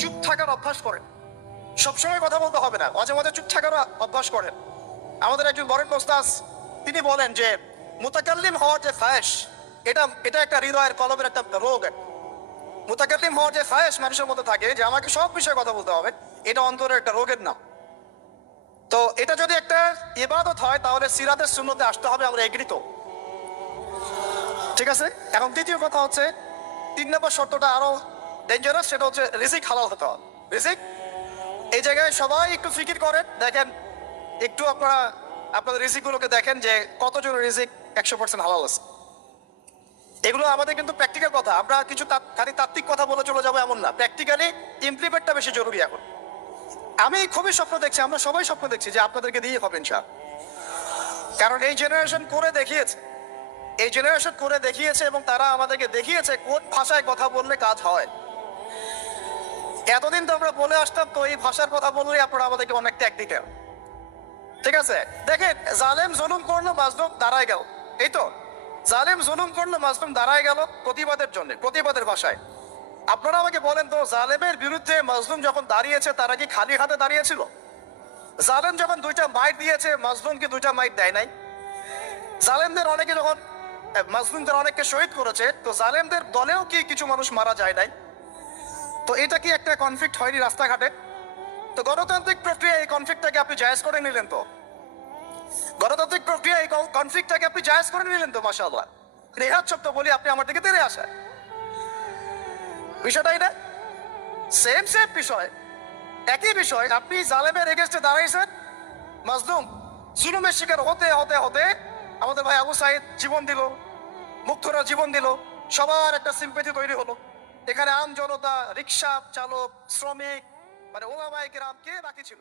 চুপ থাকার অভ্যাস করেন, সবসময় কথা বলতে হবে না, মাঝে মাঝে চুপ থাকার অভ্যাস করেন। আমাদের একজন বরেন ওস্তাদ তিনি বলেন যে মুতাকাল্লিম হওয়ার যে খায়েশ, এটা এটা একটা হৃদয়ের কলবের একটা রোগ। মুতাকাল্লিম হওয়ার যে খায়েশ মানুষের মধ্যে থাকে যে আমাকে সব বিষয়ে কথা বলতে হবে, এটা অন্তরের একটা রোগের নাম। তো এটা যদি একটা ইবাদত হয় তাহলে সিরাতের সুন্নতে আসতে হবে, আমরা এগ্রিত, ঠিক আছে। এখন দ্বিতীয় কথা হচ্ছে 3 নম্বর শর্তটা আরো ডেঞ্জারাস, সেটা হচ্ছে রিজিক হালাল হতে হবে। রিজিক, এই জায়গায় সবাই একটু ফিকির করেন, দেখেন একটু আপনারা আপনাদের রিজিকগুলোকে দেখেন যে কতজনের রিজিক 100% হালাল আছে। এগুলো আমাদের কিন্তু প্র্যাকটিক্যাল কথা, আমরা কিছু খালি তাত্ত্বিক কথা বলে চলে যাবো এমন না, প্র্যাকটিক্যালি ইমপ্লিমেন্টটা বেশি জরুরি এখন। আমি খুবই স্বপ্ন দেখছি, আমরা সবাই স্বপ্ন দেখছি যে আপনাদেরকে দিয়ে হবে ইনশাআল্লাহ। কারণ এই জেনারেশন করে দেখিয়েছে, এই জেনারেশন করে দেখিয়েছে এবং তারা আমাদেরকে দেখিয়েছে কোন ভাষায় কথা বললে কাজ হয়। এতদিন তো আমরা বলে আসতাম, তো এই ভাষার কথা বললে আপনারা আমাদেরকে অনেক ট্যাগ দিতেন, ঠিক আছে। দেখেন, জালেম জুলুম করলো, মাজলুম দাঁড়ায় গেল, এই তো জালেম জুলুম করলো, মাজলুম দাঁড়ায় গেল প্রতিবাদের জন্য, প্রতিবাদের ভাষায়। আপনারা আমাকে বলেন তো, জালেমের বিরুদ্ধে মাজলুম যখন দাঁড়িয়েছে তারা কি খালি হাতে দাঁড়িয়েছিল? জালেম যখন 2টা মাইট দিয়েছে, মাজলুম কি 2টা মাইট দেয় নাই? জালেমদের অনেকে যখন মাজলুমদের অনেককে শহীদ করেছে, তো জালেমদের দলেও কি কিছু মানুষ মারা যায় নাই? তো এটা কি একটা কনফ্লিক্ট হয়নি রাস্তাঘাটে? তো গণতান্ত্রিক প্রক্রিয়া এই কনফ্লিক্টটাকে আপনি জায়েজ করে নিলেন, তো গণতান্ত্রিক প্রক্রিয়া এই কনফ্লিক্টটাকে আপনি জায়েজ করে নিলেন তো, মাশাআল্লাহ। নেহাত শব্দ বলি আপনি আমার দিকে তেড়ে আসেন, বিষয়টাই না সেম সেম বিষয়, একই বিষয়। আপনি জালেমের এগেইনস্টে দাঁড়াইছেন, মাজলুম জুলুমের শিকার হতে হতে হতে আমাদের ভাই আবু সাইদ জীবন দিল, মুগ্ধরা জীবন দিল, সবার একটা সিম্পেথি তৈরি হলো। এখানে আম জনতা, রিক্সা চালক, শ্রমিক, মানে ওলামায়ে কেরাম কে বাকি ছিল?